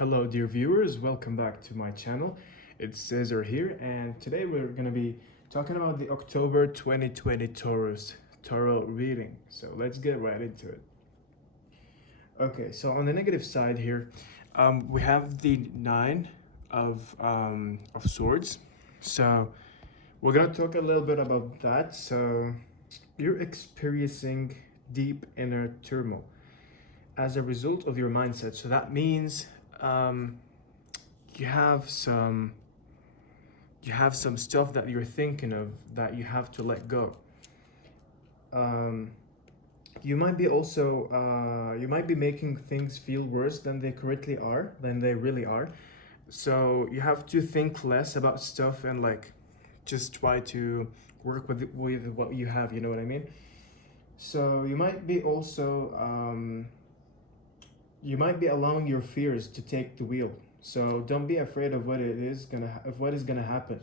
Hello dear viewers, welcome back to my channel. It's Cesar here, and today we're going to be talking about the October 2020 Taurus Tarot reading. So let's get right into it. Okay, so on the negative side here, we have the Nine of Swords. So we're going to talk a little bit about that. So you're experiencing deep inner turmoil as a result of your mindset. So that means you have some stuff that you're thinking of that you have to let go. You might be also you might be making things feel worse than they really are. So you have to think less about stuff and like just try to work with what you have, you know what I mean? So you might be also you might be allowing your fears to take the wheel. So don't be afraid of what is gonna happen,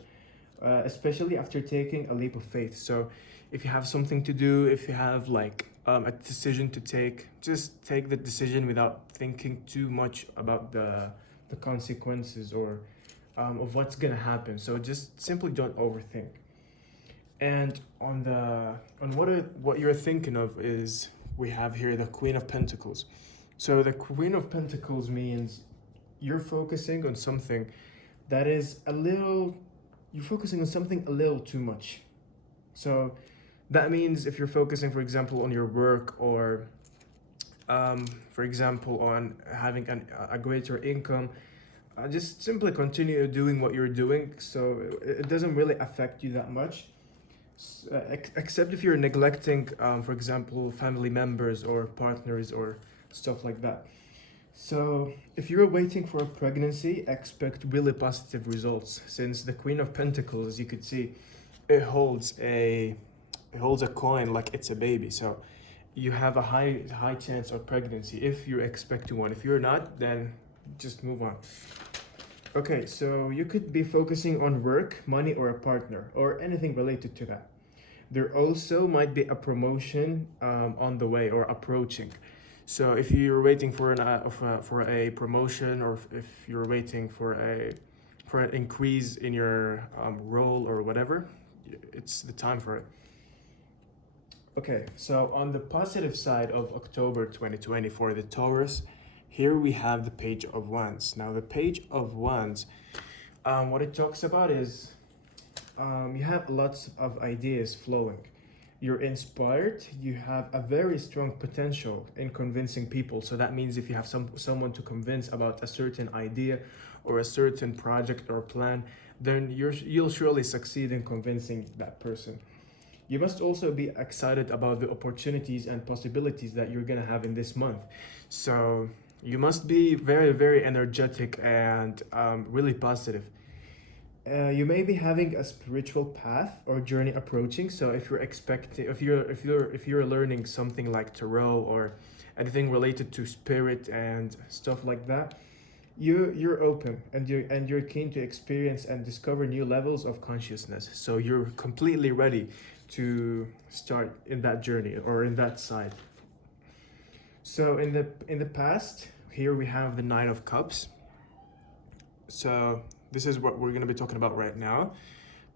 especially after taking a leap of faith. So if you have something to do, if you have like a decision to take, just take the decision without thinking too much about the consequences or of what's gonna happen. So just simply don't overthink. And on what you're thinking of is we have here the Queen of Pentacles. So the Queen of Pentacles means you're focusing on something that is you're focusing on something a little too much. So that means if you're focusing, for example, on your work or, for example, on having a greater income, just simply continue doing what you're doing. So it doesn't really affect you that much. Except if you're neglecting, for example, family members or partners or stuff like that. So if you're waiting for a pregnancy, expect really positive results, since the Queen of Pentacles, as you could see, it holds a coin like it's a baby. So you have a high chance of pregnancy if you're expecting one. If you're not, then just move on. Okay, so you could be focusing on work, money, or a partner, or anything related to that. There also might be a promotion on the way or approaching. So if you're waiting for a promotion, or if you're waiting for an increase in your role or whatever, it's the time for it. Okay, so on the positive side of October 2020 for the Taurus, here we have the Page of Wands. Now the Page of Wands, what it talks about is you have lots of ideas flowing. You're inspired, you have a very strong potential in convincing people. So that means if you have someone to convince about a certain idea or a certain project or plan, then you'll surely succeed in convincing that person. You must also be excited about the opportunities and possibilities that you're gonna have in this month. So you must be very, very energetic and really positive. You may be having a spiritual path or journey approaching. So if you're learning something like tarot or anything related to spirit and stuff like that, you're open and you're keen to experience and discover new levels of consciousness. So you're completely ready to start in that journey or in that side. So in the past, here we have the Nine of Cups. So this is what we're going to be talking about right now.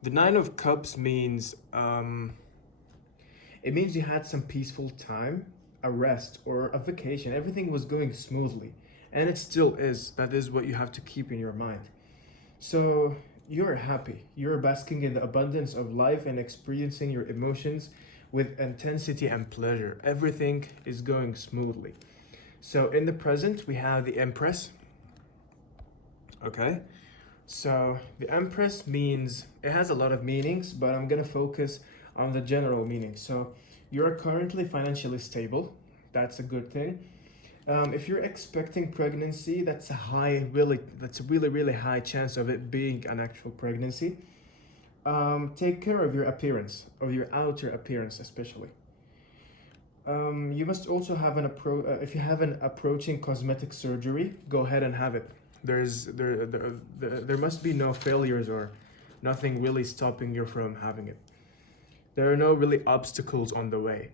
The Nine of Cups means it means you had some peaceful time, a rest or a vacation. Everything was going smoothly, and it still is. That is what you have to keep in your mind. So you're happy. You're basking in the abundance of life and experiencing your emotions with intensity and pleasure. Everything is going smoothly. So in the present, we have the Empress. Okay. So the Empress means, it has a lot of meanings, but I'm gonna focus on the general meaning. So you're currently financially stable. That's a good thing. If you're expecting pregnancy, that's a really high chance of it being an actual pregnancy. Take care of your appearance, of your outer appearance especially. You must also have if you have an approaching cosmetic surgery, go ahead and have it. There must be no failures or nothing really stopping you from having it. There are no really obstacles on the way.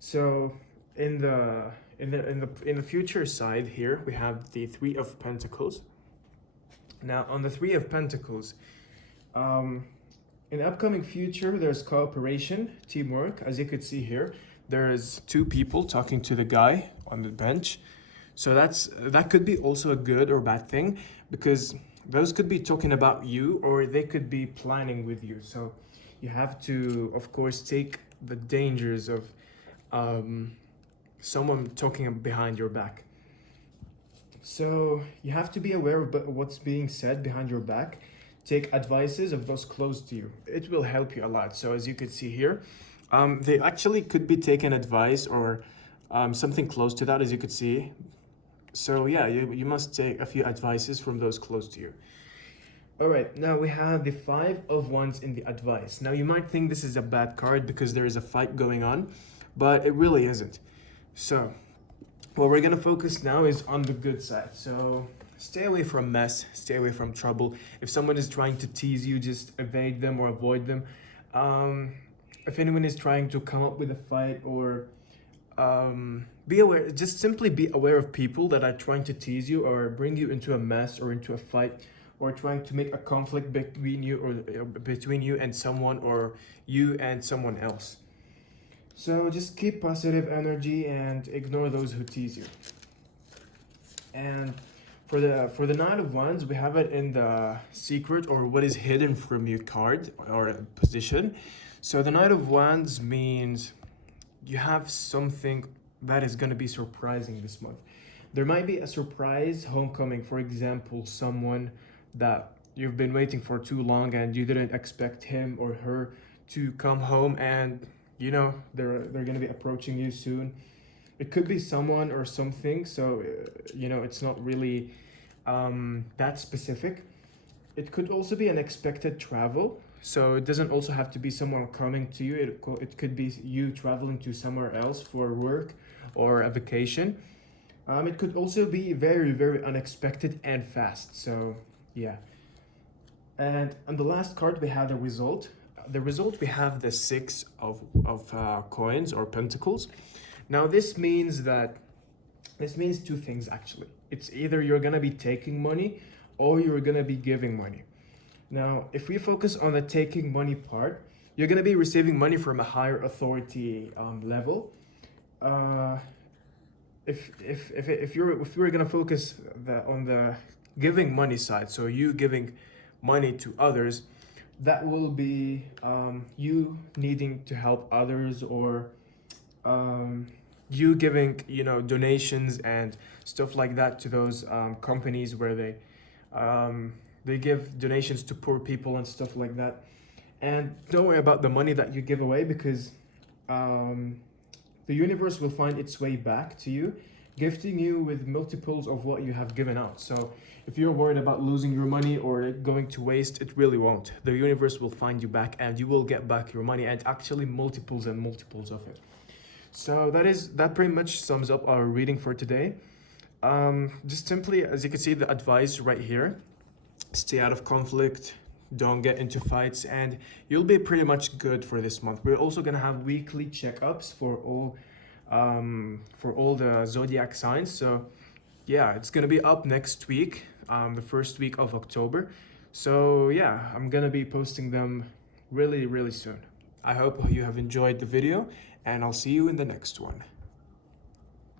So in In the future side here, we have the Three of Pentacles. Now, on the Three of Pentacles, in the upcoming future, there's cooperation, teamwork. As you could see here, there's two people talking to the guy on the bench. So that could be also a good or bad thing, because those could be talking about you, or they could be planning with you. So you have to, of course, take the dangers of someone talking behind your back. So you have to be aware of what's being said behind your back. Take advices of those close to you. It will help you a lot. So as you could see here, they actually could be taking advice or something close to that, as you could see. So yeah, you must take a few advices from those close to you. All right, now we have the Five of Wands in the advice. Now you might think this is a bad card because there is a fight going on, but it really isn't. So what we're gonna focus now is on the good side. So stay away from mess, stay away from trouble. If someone is trying to tease you, just evade them or avoid them. If anyone is trying to come up with a fight or be aware, just simply be aware of people that are trying to tease you or bring you into a mess or into a fight, or trying to make a conflict between you or between you and someone, or you and someone else. So just keep positive energy and ignore those who tease you. And for the Nine of Wands, we have it in the secret or what is hidden from you card or position. So the Knight of Wands means you have something that is going to be surprising this month. There might be a surprise homecoming, for example, someone that you've been waiting for too long and you didn't expect him or her to come home, and you know they're going to be approaching you soon. It could be someone or something, so you know it's not really that specific. It could also be unexpected travel, so it doesn't also have to be someone coming to you. It could be you traveling to somewhere else for work or a vacation. It could also be very, very unexpected and fast. So yeah. And on the last card, we have the result. The result, we have the Six of coins or pentacles. Now this means two things actually. It's either you're gonna be taking money or you're gonna be giving money. Now, if we focus on the taking money part, you're gonna be receiving money from a higher authority level. If you're gonna focus on the giving money side, so you giving money to others, that will be you needing to help others, or you giving, you know, donations and stuff like that to those companies where they give donations to poor people and stuff like that. And don't worry about the money that you give away, because the universe will find its way back to you, gifting you with multiples of what you have given out. So if you're worried about losing your money or it going to waste, it really won't. The universe will find you back and you will get back your money, and actually multiples and multiples of it. So that pretty much sums up our reading for today. Just simply, as you can see, the advice right here: stay out of conflict, don't get into fights, and you'll be pretty much good for this month. We're also gonna have weekly checkups for all the zodiac signs. So yeah, it's gonna be up next week, the first week of October. So yeah, I'm gonna be posting them really, really soon. I hope you have enjoyed the video, and I'll see you in the next one.